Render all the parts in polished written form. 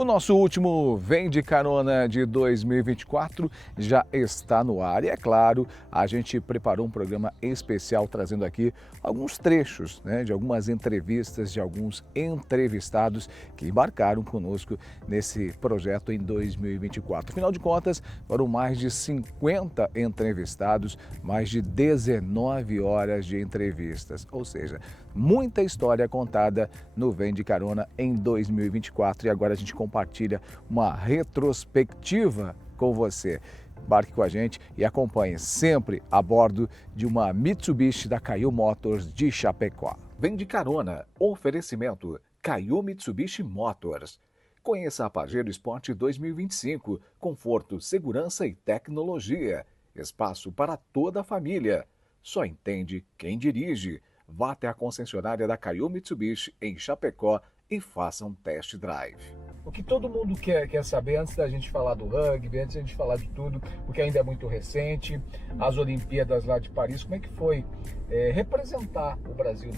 O nosso último Vem de Carona de 2024 já está no ar. E é claro, a gente preparou um programa especial trazendo aqui alguns trechos, de algumas entrevistas de alguns entrevistados que embarcaram conosco nesse projeto em 2024. Afinal de contas, foram mais de 50 entrevistados, mais de 19 horas de entrevistas. Ou seja, muita história contada no Vem de Carona em 2024 e agora a gente compartilha uma retrospectiva com você. Embarque com a gente e acompanhe sempre a bordo de uma Mitsubishi da Caio Motors de Chapecó. Vem de Carona, oferecimento Caio Mitsubishi Motors. Conheça a Pajero Sport 2025, conforto, segurança e tecnologia. Espaço para toda a família. Só entende quem dirige. Vá até a concessionária da Caio Mitsubishi em Chapecó e faça um test drive. O que todo mundo quer saber antes da gente falar do rugby, antes da gente falar de tudo, porque ainda é muito recente, as Olimpíadas lá de Paris, como é que foi representar o Brasil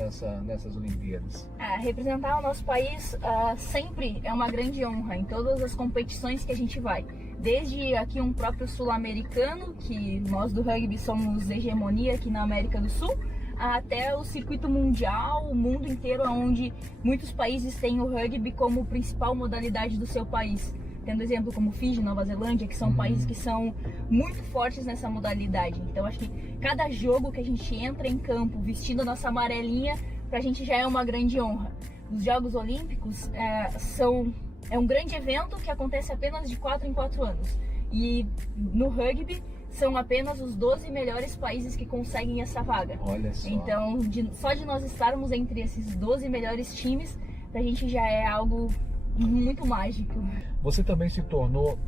nessas Olimpíadas? Representar o nosso país sempre é uma grande honra em todas as competições que a gente vai. Desde aqui um próprio sul-americano, que nós do rugby somos hegemonia aqui na América do Sul, até o circuito mundial, o mundo inteiro, onde muitos países têm o rugby como principal modalidade do seu país. Tendo exemplo como Fiji, Nova Zelândia, que são países que são muito fortes nessa modalidade. Então acho que cada jogo que a gente entra em campo vestindo a nossa amarelinha, pra gente já é uma grande honra. Os Jogos Olímpicos é um grande evento que acontece apenas de 4 em 4 anos. E no rugby são apenas os 12 melhores países que conseguem essa vaga. Olha só. Então, só de nós estarmos entre esses 12 melhores times, pra gente já é algo muito mágico. Você também se tornou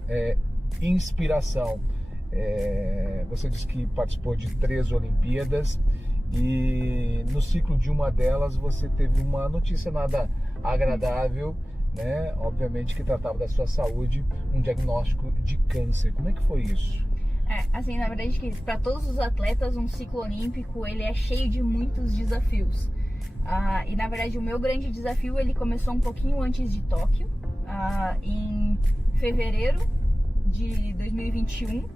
inspiração. Você disse que participou de 3 Olimpíadas e no ciclo de uma delas você teve uma notícia nada agradável, obviamente que tratava da sua saúde, um diagnóstico de câncer. Como é que foi isso? Assim, na verdade, que para todos os atletas, um ciclo olímpico, ele é cheio de muitos desafios. E, na verdade, o meu grande desafio, ele começou um pouquinho antes de Tóquio, em fevereiro de 2021.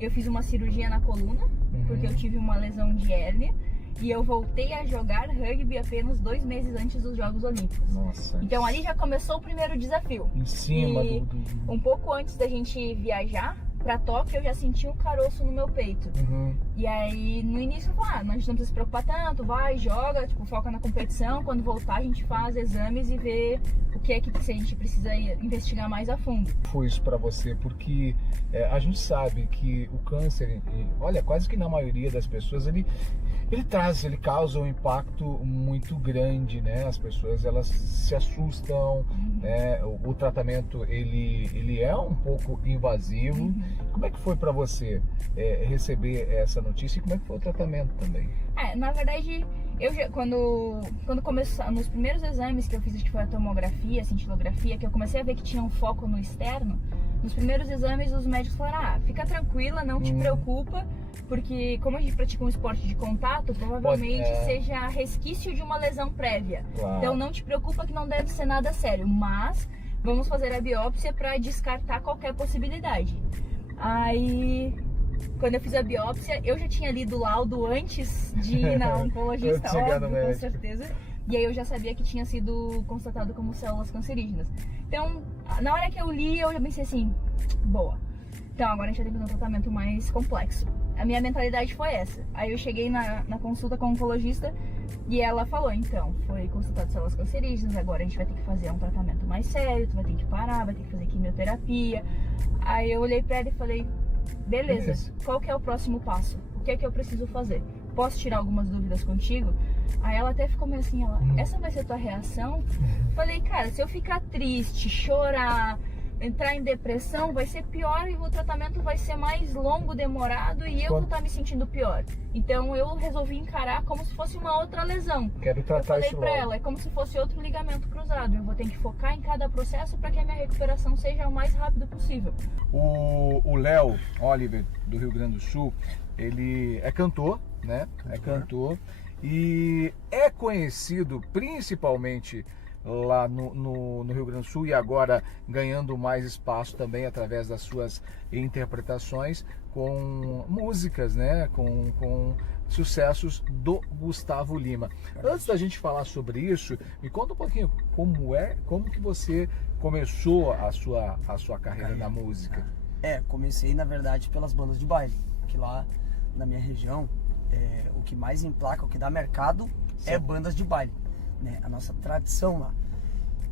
Eu fiz uma cirurgia na coluna, porque eu tive uma lesão de hérnia. E eu voltei a jogar rugby apenas 2 meses antes dos Jogos Olímpicos. Nossa. Então ali já começou o primeiro desafio. Em cima um pouco antes da gente viajar pra Tóquio, eu já senti um caroço no meu peito. E aí, no início, eu falei, a gente não precisa se preocupar tanto, vai, joga, foca na competição. Quando voltar, a gente faz exames e vê o que é que a gente precisa investigar mais a fundo. Foi isso pra você, porque a gente sabe que o câncer, olha, quase que na maioria das pessoas, ele causa um impacto muito grande, As pessoas, elas se assustam, O tratamento, ele é um pouco invasivo. Como é que foi para você receber essa notícia e como é que foi o tratamento também? Na verdade, quando começou, nos primeiros exames que eu fiz, que foi a tomografia, a cintilografia, que eu comecei a ver que tinha um foco no externo, nos primeiros exames os médicos falaram, fica tranquila, não te preocupa, porque como a gente pratica um esporte de contato, provavelmente seja resquício de uma lesão prévia. Claro. Então não te preocupa que não deve ser nada sério, mas vamos fazer a biópsia para descartar qualquer possibilidade. Aí, quando eu fiz a biópsia, eu já tinha lido o laudo antes de ir na oncologista, óbvio, com certeza. E aí eu já sabia que tinha sido constatado como células cancerígenas. Então, na hora que eu li, eu já pensei assim, boa. Então agora a gente vai ter que fazer um tratamento mais complexo. A minha mentalidade foi essa. Aí eu cheguei na consulta com a oncologista e ela falou, então, foi constatado células cancerígenas, agora a gente vai ter que fazer um tratamento mais sério, tu vai ter que parar, vai ter que fazer quimioterapia. Aí eu olhei pra ela e falei, beleza, qual que é o próximo passo? O que é que eu preciso fazer? Posso tirar algumas dúvidas contigo? Aí ela até ficou meio assim, essa vai ser a tua reação? Falei, cara, se eu ficar triste, chorar, entrar em depressão, vai ser pior e o tratamento vai ser mais longo, demorado e eu vou estar me sentindo pior. Então eu resolvi encarar como se fosse uma outra lesão. Quero tratar isso logo. Eu falei pra ela, é como se fosse outro ligamento cruzado. Eu vou ter que focar em cada processo para que a minha recuperação seja o mais rápido possível. O Léo Oliver, do Rio Grande do Sul, ele é cantor, É cantor e é conhecido principalmente lá no Rio Grande do Sul e agora ganhando mais espaço também através das suas interpretações com músicas, né? Com sucessos do Gustavo Lima. Antes da gente falar sobre isso, me conta um pouquinho como que você começou a sua carreira na música. Comecei na verdade pelas bandas de baile, que lá na minha região o que mais emplaca, o que dá mercado é bandas de baile, né? A nossa tradição lá.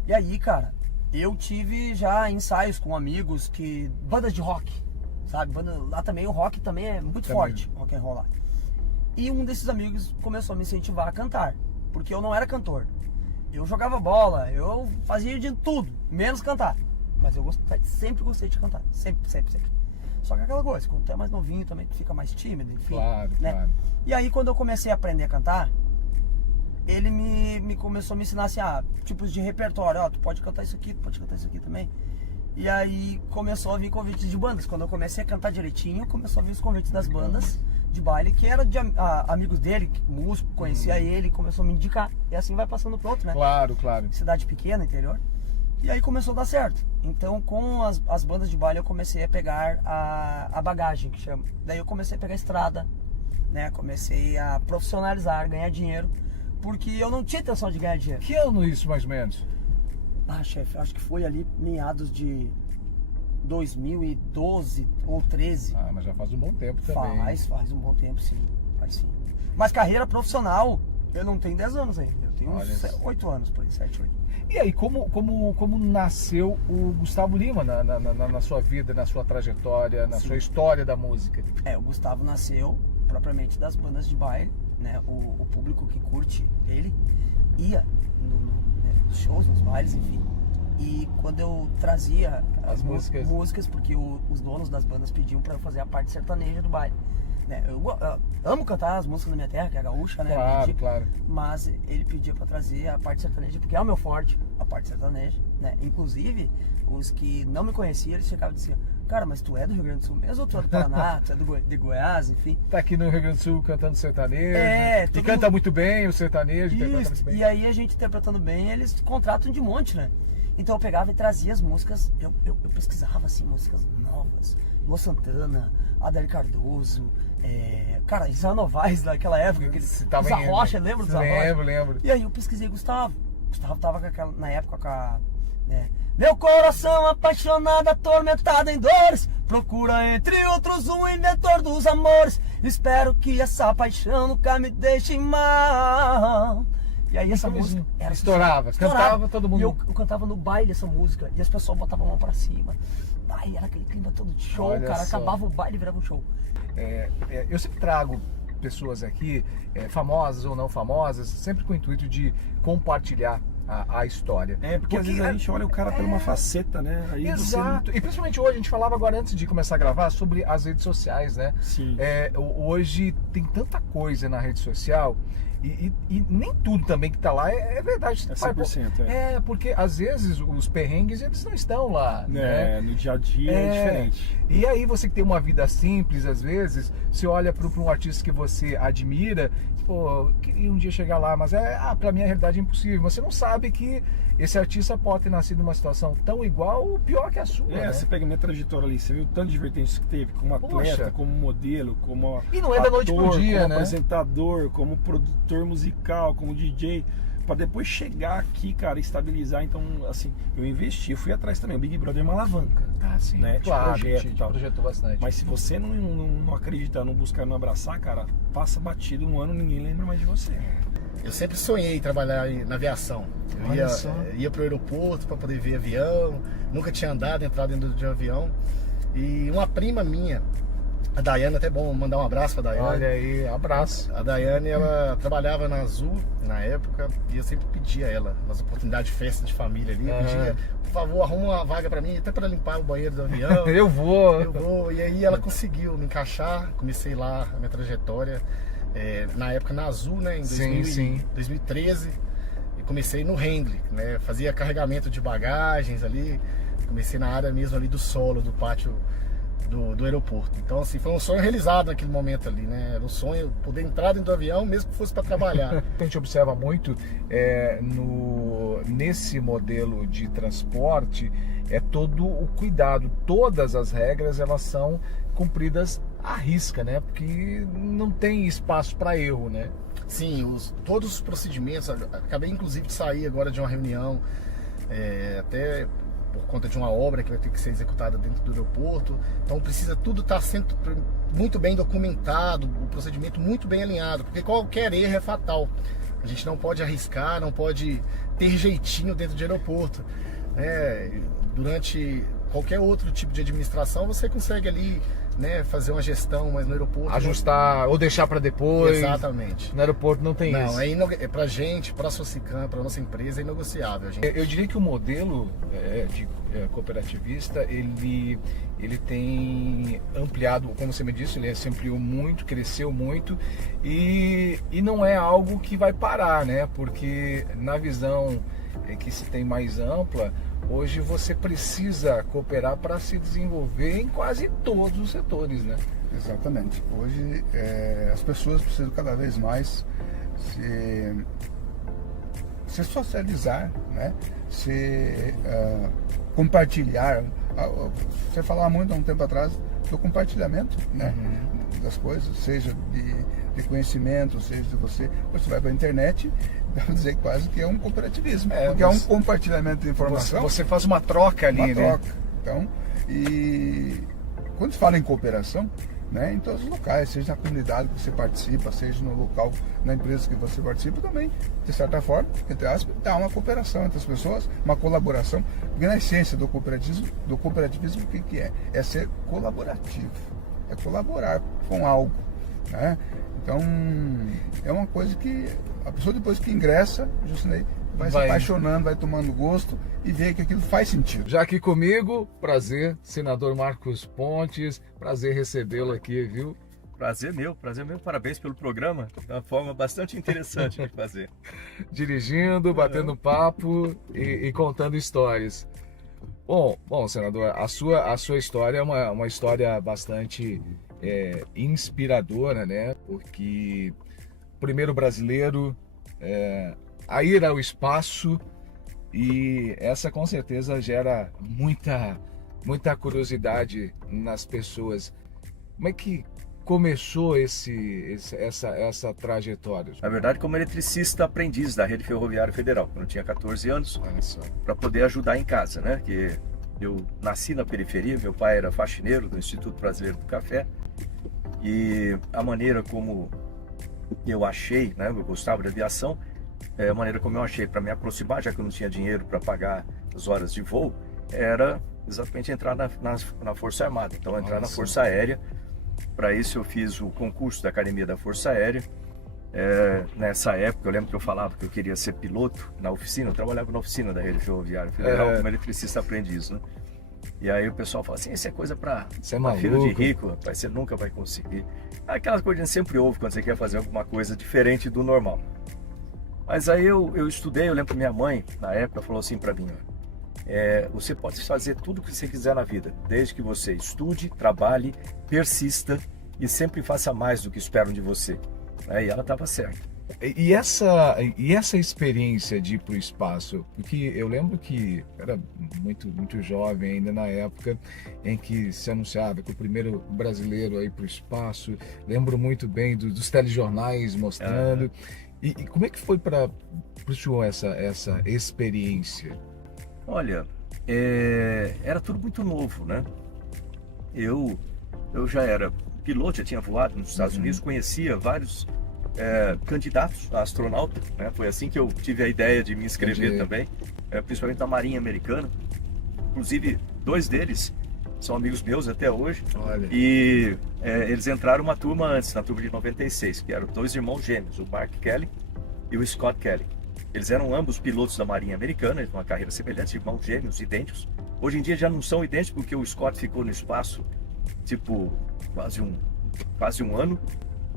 E aí, cara, eu tive já ensaios com amigos bandas de rock, sabe? Lá também o rock também é muito forte, rock and roll lá. E um desses amigos começou a me incentivar a cantar, porque eu não era cantor. Eu jogava bola, eu fazia de tudo, menos cantar. Mas eu sempre gostei de cantar, sempre. Só que aquela coisa, quando tu é mais novinho também tu fica mais tímido, enfim. Claro, né? claro. E aí quando eu comecei a aprender a cantar, ele me começou a me ensinar assim, tipos de repertório, tu pode cantar isso aqui, tu pode cantar isso aqui também. E aí começou a vir convites de bandas. Quando eu comecei a cantar direitinho, começou a vir os convites das bandas de baile, que era de amigos dele, músico, conhecia ele, começou a me indicar. E assim vai passando pro outro, né? Claro. Cidade pequena, interior. E aí começou a dar certo. Então com as bandas de baile eu comecei a pegar a bagagem, que chama. Daí eu comecei a pegar a estrada, né? Comecei a profissionalizar, ganhar dinheiro, porque eu não tinha intenção de ganhar dinheiro. Que ano isso, mais ou menos? Chefe, acho que foi ali meados de 2012 ou 13. Mas já faz um bom tempo também. Faz um bom tempo, sim. Faz sim. Mas carreira profissional, eu não tenho 10 anos ainda. Eu tenho uns 8 anos, por aí, 7, 8. E aí, como nasceu o Gustavo Lima na sua vida, na sua trajetória, na sua história da música? O Gustavo nasceu propriamente das bandas de baile, né? O público que curte ele ia nos shows, nos bailes, enfim. E quando eu trazia as músicas, porque os donos das bandas pediam para eu fazer a parte sertaneja do baile, né? Eu amo cantar as músicas da minha terra, que é a gaúcha, né? Claro. Mas ele pedia para trazer a parte sertaneja, porque é o meu forte, a parte sertaneja, né? Inclusive, os que não me conheciam, eles chegavam e diziam: cara, mas tu é do Rio Grande do Sul mesmo ou tu é do Paraná, tu é de Goiás, enfim? Tá aqui no Rio Grande do Sul cantando sertanejo, e canta muito bem o sertanejo. Isso, e aí a gente interpretando bem, eles contratam de monte, né? Então eu pegava e trazia as músicas, eu pesquisava assim, músicas novas, Luan Santana, Adair Cardoso, cara, Isa Novaes daquela época, Isa Rocha, lembra do Isa Rocha? Lembro. E aí eu pesquisei Gustavo tava na época com a... Meu coração apaixonado, atormentado em dores, procura entre outros um inventor dos amores. Espero que essa paixão nunca me deixe mal. E aí essa música estourava, cantava todo mundo. E eu cantava no baile essa música e as pessoas botavam a mão pra cima. Aí era aquele clima todo de show, cara. Acabava o baile e virava um show. Eu sempre trago pessoas aqui, famosas ou não famosas, sempre com o intuito de compartilhar a história. Porque às vezes a gente olha o cara por uma faceta, né? Aí exato. E principalmente hoje, a gente falava agora antes de começar a gravar sobre as redes sociais, né? Sim. Hoje tem tanta coisa na rede social e nem tudo também que tá lá é verdade. É 100%. Porque às vezes os perrengues, eles não estão lá. Né? No dia a dia é diferente. E aí você que tem uma vida simples, às vezes, você olha para um artista que você admira, pô, eu queria um dia chegar lá, mas pra mim a realidade é impossível. Mas você não sabe que esse artista pode ter nascido numa situação tão igual ou pior que a sua, né? Você pega a minha trajetória ali, você viu o tanto de vertentes que teve, como atleta, como modelo, como e não é da noite pro dia, como né? apresentador, como produtor musical, como DJ, pra depois chegar aqui, cara, estabilizar. Então, assim, eu investi, eu fui atrás também. O Big Brother é uma alavanca. Sim, né? Claro, projeto e tal. Projetou bastante. Mas se você não acreditar, não buscar, não abraçar, cara, passa batido um ano, ninguém lembra mais de você. Eu sempre sonhei em trabalhar na aviação. Eu ia pro aeroporto para poder ver avião, nunca tinha entrado dentro de um avião. E uma prima minha, a Daiane, até bom mandar um abraço pra Daiane. Olha aí, abraço. A Daiane, ela trabalhava na Azul na época e eu sempre pedia a ela, nas oportunidades de festa de família ali, eu pedia, por favor, arruma uma vaga pra mim, até pra limpar o banheiro do avião. Eu vou. E aí ela conseguiu me encaixar, comecei lá a minha trajetória, na época na Azul, né, em 2013, e comecei no handling, né, fazia carregamento de bagagens ali, comecei na área mesmo ali do solo, do pátio do aeroporto. Então, assim, foi um sonho realizado naquele momento ali, né? Era um sonho poder entrar dentro do avião, mesmo que fosse para trabalhar. A gente observa muito nesse modelo de transporte todo o cuidado, todas as regras elas são cumpridas à risca, né? Porque não tem espaço para erro, né? Sim, todos os procedimentos, acabei inclusive de sair agora de uma reunião, até por conta de uma obra que vai ter que ser executada dentro do aeroporto, então precisa tudo estar sendo muito bem documentado, o procedimento muito bem alinhado, porque qualquer erro é fatal. A gente não pode arriscar, não pode ter jeitinho dentro de aeroporto. Durante qualquer outro tipo de administração, você consegue ali, né, fazer uma gestão, mas no aeroporto... Ajustar ou deixar para depois. Exatamente. No aeroporto não tem isso. Não, pra gente, pra Socicam, pra nossa empresa, é inegociável. Eu diria que o modelo cooperativista, ele tem ampliado, como você me disse, ele se ampliou muito, cresceu muito e não é algo que vai parar, né? Porque na visão que se tem mais ampla, hoje você precisa cooperar para se desenvolver em quase todos os setores, né? Exatamente. Hoje as pessoas precisam cada vez mais se socializar, né? Se compartilhar. Você falava muito há um tempo atrás do compartilhamento, né? Das coisas, seja de conhecimento, seja de você vai para a internet, vamos dizer quase que é um cooperativismo, porque é um compartilhamento de informação. Você faz uma troca ali, uma né? Troca. Então, e quando se fala em cooperação, né, em todos os locais, seja na comunidade que você participa, seja no local, na empresa que você participa, também, de certa forma, entre aspas, há uma cooperação entre as pessoas, uma colaboração, porque na essência do cooperativismo o que é? É ser colaborativo, é colaborar com algo, né? Então, é uma coisa que a pessoa depois que ingressa, Justinei, vai se apaixonando, vai tomando gosto e vê que aquilo faz sentido. Já aqui comigo, prazer, senador Marcos Pontes, prazer recebê-lo aqui, viu? Prazer meu, parabéns pelo programa, é uma forma bastante interessante de fazer. Dirigindo, batendo papo e contando histórias. Bom, senador, a sua história é uma história bastante inspiradora, né? Porque o primeiro brasileiro a ir ao espaço, e essa com certeza gera muita curiosidade nas pessoas. Como é que começou essa trajetória? Na verdade, como eletricista aprendiz da Rede Ferroviária Federal, quando eu tinha 14 anos, para poder ajudar em casa, né? Que eu nasci na periferia, meu pai era faxineiro do Instituto Brasileiro do Café, e a maneira como eu achei, né? Eu gostava de aviação, a maneira como eu achei para me aproximar, já que eu não tinha dinheiro para pagar as horas de voo, era exatamente entrar na Força Armada. Então, entrar na Força Aérea. Para isso, eu fiz o concurso da Academia da Força Aérea. Nessa época, eu lembro que eu falava que eu queria ser piloto na oficina. Eu trabalhava na oficina da Rede Ferroviária Federal como eletricista aprendiz, né? E aí o pessoal fala assim, isso é coisa para filho de rico, rapaz, você nunca vai conseguir. Aquelas coisas que a gente sempre ouve quando você quer fazer alguma coisa diferente do normal. Mas aí eu estudei, eu lembro que minha mãe, na época, falou assim para mim, você pode fazer tudo o que você quiser na vida, desde que você estude, trabalhe, persista e sempre faça mais do que esperam de você. E ela estava certa. E essa experiência de ir para o espaço, porque eu lembro que era muito jovem ainda na época em que se anunciava que o primeiro brasileiro a ir para o espaço, lembro muito bem dos telejornais mostrando. E como é que foi para o senhor essa experiência? Olha, era tudo muito novo, né? Eu já era piloto, já tinha voado nos Estados Unidos, conhecia vários candidatos a astronauta, né? Foi assim que eu tive a ideia de me inscrever também, principalmente na Marinha Americana. Inclusive, 2 deles são amigos meus até hoje. Olha. E eles entraram uma turma antes, na turma de 96, que eram 2 irmãos gêmeos, o Mark Kelly e o Scott Kelly. Eles eram ambos pilotos da Marinha Americana, uma carreira semelhante, irmãos gêmeos, idênticos. Hoje em dia já não são idênticos, porque o Scott ficou no espaço, tipo, quase um ano,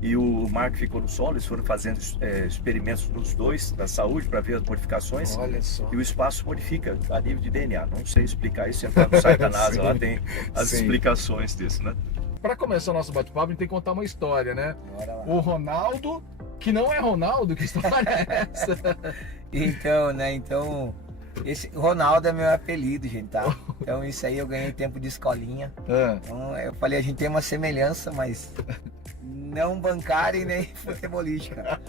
e o Mark ficou no solo. Eles foram fazendo experimentos nos dois, na saúde, para ver as modificações. Olha só. E o espaço modifica a nível de DNA. Não sei explicar isso, entrar no site da NASA, lá tem as explicações disso, né? Para começar o nosso bate-papo, a gente tem que contar uma história, né? Bora lá. O Ronaldo, que não é Ronaldo, que história é essa? Então, né? Então, esse Ronaldo é meu apelido, gente, tá? Então isso aí eu ganhei tempo de escolinha. Então eu falei, a gente tem uma semelhança, mas não bancária e nem futebolística.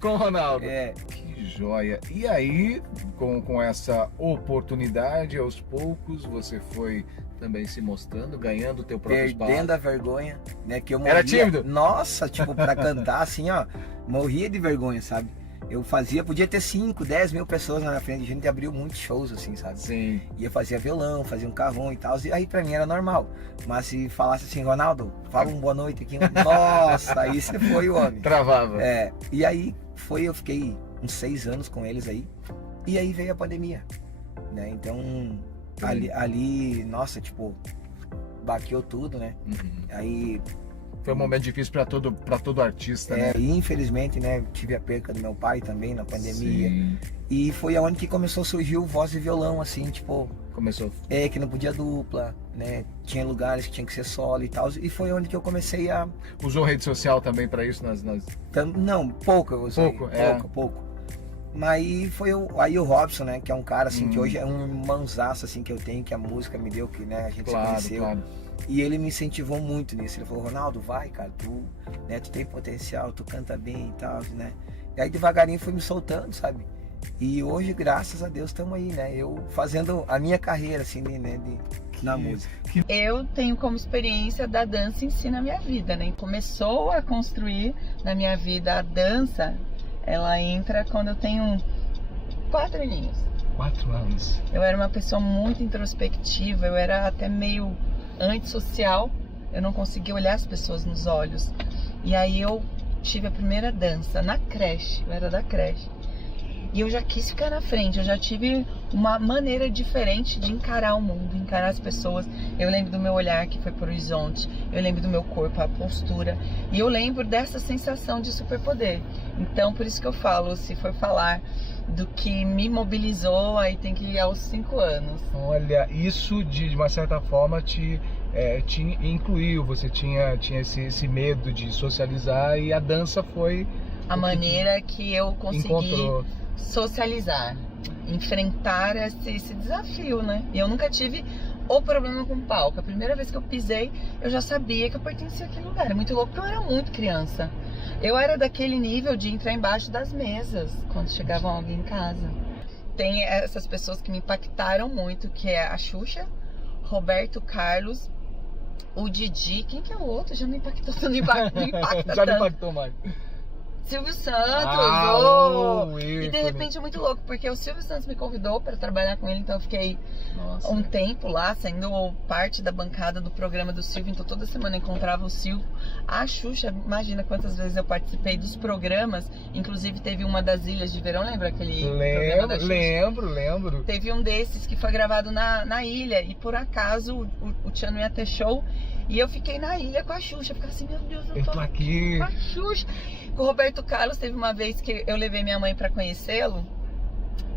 Com o Ronaldo. É. Que joia. E aí, com essa oportunidade, aos poucos, você foi também se mostrando, ganhando o teu próprio espaço. Perdendo a vergonha, né? Que eu morria. Era tímido? Nossa, tipo, pra cantar assim, ó, morria de vergonha, sabe? Eu fazia, podia ter 5, 10 mil pessoas na minha frente, a gente abriu muitos shows, assim, sabe? Sim. E eu fazia violão, fazia um carrom e tal, e aí pra mim era normal. Mas se falasse assim, Ronaldo, fala um boa noite aqui, nossa, aí você foi o homem. Travava. É, e aí eu fiquei uns 6 anos com eles aí, e aí veio a pandemia, né? Então, ali nossa, tipo, baqueou tudo, né? Aí... Foi um momento difícil para todo artista, né? E infelizmente, né, tive a perca do meu pai também na pandemia. Sim. E foi aonde que começou a surgir o voz e violão, assim, tipo... Começou. Que não podia dupla, né? Tinha lugares que tinha que ser solo e tal. E foi onde que eu comecei a... Usou rede social também para isso? Não, pouco eu usei. Pouco. Mas aí o Robson, né, que é um cara, assim, que hoje é um irmãozaço, assim, que eu tenho, que a música me deu, que, né, a gente se conheceu. Claro. E ele me incentivou muito nisso. Ele falou, Ronaldo, vai, cara, tu tem potencial, tu canta bem e tal, né? E aí devagarinho fui me soltando, sabe? E hoje, graças a Deus, estamos aí, né? Eu fazendo a minha carreira, assim, né, na música. Eu tenho como experiência da dança em si na minha vida, né? Começou a construir na minha vida a dança, ela entra quando eu tenho 4 aninhos. 4 anos. Eu era uma pessoa muito introspectiva, eu era até meio antissocial, eu não conseguia olhar as pessoas nos olhos. E aí eu tive a primeira dança na creche, eu era da creche. E eu já quis ficar na frente, eu já tive uma maneira diferente de encarar o mundo, encarar as pessoas. Eu lembro do meu olhar que foi pro horizonte, eu lembro do meu corpo, a postura. E eu lembro dessa sensação de superpoder. Então, por isso que eu falo, se for falar do que me mobilizou, aí tem que ir aos 5 anos. Olha, isso de uma certa forma te incluiu, você tinha esse medo de socializar e a dança foi... A maneira que eu consegui socializar, enfrentar esse desafio, né? E eu nunca tive o problema com o palco. A primeira vez que eu pisei, eu já sabia que eu pertencia àquele lugar. É muito louco, porque eu era muito criança. Eu era daquele nível de entrar embaixo das mesas quando chegavam alguém em casa. Tem essas pessoas que me impactaram muito, que é a Xuxa, Roberto Carlos, o Didi, quem que é o outro? Já não impactou, não impacta Já tanto. não impactou mais. Silvio Santos, e de repente é muito louco, porque o Silvio Santos me convidou para trabalhar com ele, então eu fiquei um tempo lá, sendo parte da bancada do programa do Silvio, então toda semana eu encontrava o Silvio. A Xuxa, imagina quantas vezes eu participei dos programas, inclusive teve uma das Ilhas de Verão, lembra aquele programa da Xuxa? Lembro. Teve um desses que foi gravado na ilha, e por acaso o Tchan não ia ter show, e eu fiquei na ilha com a Xuxa, ficava assim, meu Deus, eu tô aqui com a Xuxa. Com o Roberto Carlos, teve uma vez que eu levei minha mãe pra conhecê-lo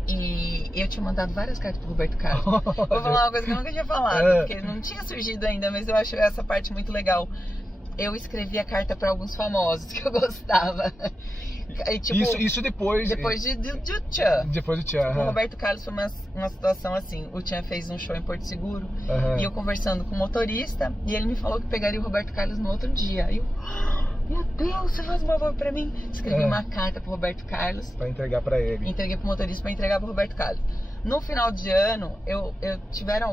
e eu tinha mandado várias cartas pro Roberto Carlos. Vou falar uma coisa que eu nunca tinha falado, porque não tinha surgido ainda, mas eu acho essa parte muito legal. Eu escrevi a carta pra alguns famosos que eu gostava. E, tipo, isso depois do Tchan. Depois do Tchan. O Roberto Carlos foi uma situação assim, o Tchan fez um show em Porto Seguro, e eu conversando com o motorista, e ele me falou que pegaria o Roberto Carlos no outro dia. E eu, meu Deus, você faz um favor pra mim? Escrevi uma carta pro Roberto Carlos. Pra entregar pra ele. Entreguei pro motorista pra entregar pro Roberto Carlos. No final de ano, eu tiveram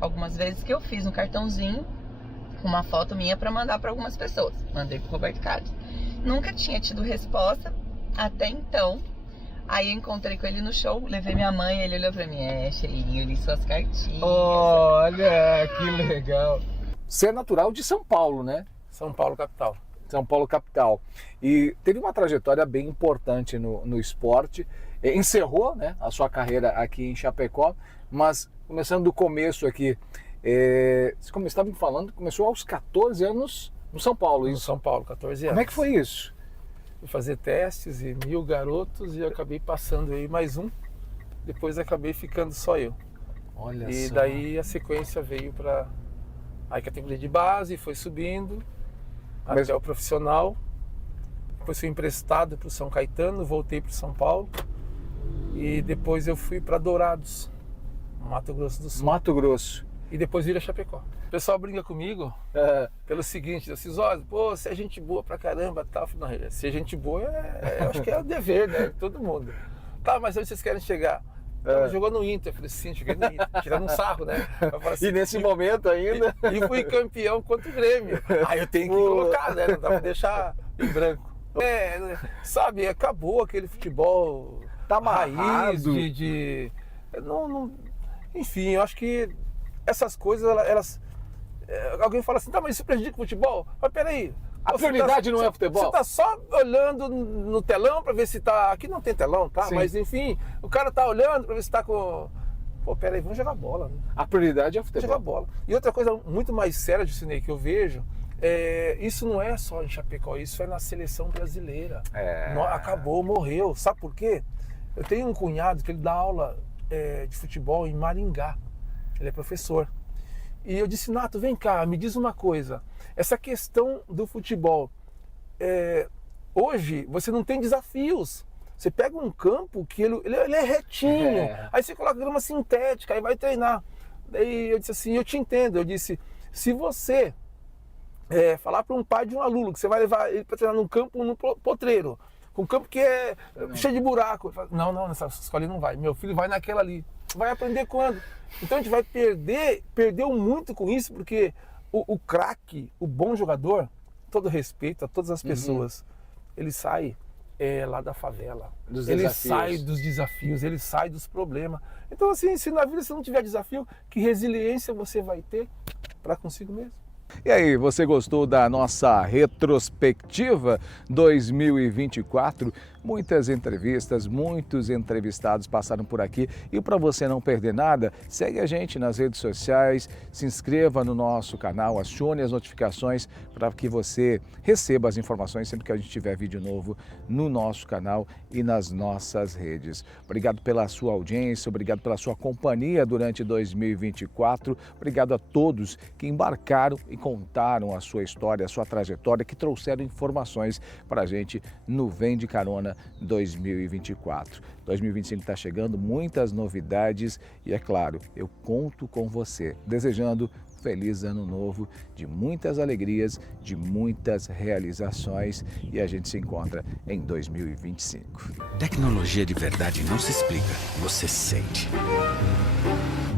algumas vezes que eu fiz um cartãozinho com uma foto minha pra mandar pra algumas pessoas. Mandei pro Roberto Carlos. Nunca tinha tido resposta até então. Aí eu encontrei com ele no show, levei minha mãe, ele olhou pra mim, cheirinho, eu li suas cartinhas. Olha, que legal. Você é natural de São Paulo, né? São Paulo, capital. São Paulo, capital. E teve uma trajetória bem importante no esporte. Encerrou, né, a sua carreira aqui em Chapecó, mas começando do começo aqui, como estava me falando, começou aos 14 anos No São Paulo, Em isso. São Paulo, 14 anos. Como é que foi isso? Fui fazer testes e 1000 garotos e eu acabei passando aí mais um. Depois acabei ficando só eu. Olha E só. daí a sequência veio para a categoria de base, foi subindo até o profissional. Depois fui emprestado para o São Caetano, voltei para o São Paulo. E depois eu fui para Dourados, Mato Grosso do Sul. Mato Grosso. E depois vira Chapecó. O pessoal brinca comigo pelo seguinte, assim, Zózio, pô, você é gente boa pra caramba, tal. Não, ser gente boa, eu acho que é o dever, né, de todo mundo. Tá, mas onde vocês querem chegar? Jogou no Inter. Eu falei, sim, cheguei no Inter, tirando um sarro, né? Assim, e nesse momento ainda? E fui campeão contra o Grêmio. Aí eu tenho que colocar, né, não dá pra deixar em branco. Sabe, acabou aquele futebol tá amarrado. Raiz enfim, eu acho que essas coisas, elas alguém fala assim, tá, mas isso prejudica o futebol? Mas peraí, a prioridade não é futebol? Você tá só olhando no telão pra ver se tá... Aqui não tem telão, tá? Sim. Mas enfim, o cara tá olhando pra ver se tá com... Pô, peraí, vamos jogar bola, né? A prioridade é o futebol. Jogar bola. E outra coisa muito mais séria, Jusinei, que eu vejo, isso não é só em Chapecó, isso é na seleção brasileira. Acabou, morreu. Sabe por quê? Eu tenho um cunhado que ele dá aula de futebol em Maringá. Ele é professor. E eu disse, Nato, vem cá, me diz uma coisa. Essa questão do futebol, hoje você não tem desafios. Você pega um campo que ele é retinho, aí você coloca grama sintética, aí vai treinar. Daí eu disse assim, eu te entendo. Eu disse, se você falar para um pai de um aluno que você vai levar ele para treinar num campo, num potreiro, com um campo que é cheio de buraco, não, nessa escola não vai. Meu filho vai naquela ali. Vai aprender quando? Então a gente vai perdeu muito com isso, porque o craque, o bom jogador, todo respeito a todas as pessoas, ele sai lá da favela. Ele sai dos desafios, ele sai dos problemas. Então assim, se na vida você não tiver desafio, que resiliência você vai ter para consigo mesmo? E aí, você gostou da nossa retrospectiva 2024? Muitas entrevistas, muitos entrevistados passaram por aqui. E para você não perder nada, segue a gente nas redes sociais, se inscreva no nosso canal, acione as notificações para que você receba as informações sempre que a gente tiver vídeo novo no nosso canal e nas nossas redes. Obrigado pela sua audiência, obrigado pela sua companhia durante 2024. Obrigado a todos que embarcaram e contaram a sua história, a sua trajetória, que trouxeram informações para a gente no Vem de Carona 2024. 2025 está chegando, muitas novidades e, é claro, eu conto com você. Desejando um feliz ano novo, de muitas alegrias, de muitas realizações e a gente se encontra em 2025. Tecnologia de verdade não se explica, você sente.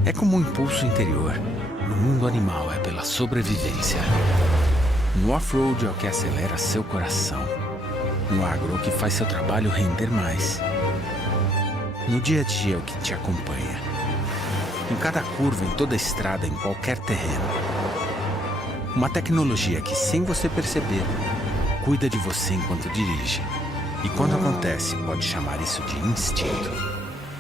É como um impulso interior. No mundo animal é pela sobrevivência. No off-road é o que acelera seu coração. No agro é o que faz seu trabalho render mais. No dia a dia é o que te acompanha. Em cada curva, em toda estrada, em qualquer terreno. Uma tecnologia que, sem você perceber, cuida de você enquanto dirige. E quando acontece, pode chamar isso de instinto.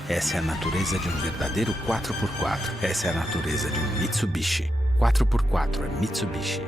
Essa é a natureza de um verdadeiro 4x4. Essa é a natureza de um Mitsubishi. 4x4 é Mitsubishi.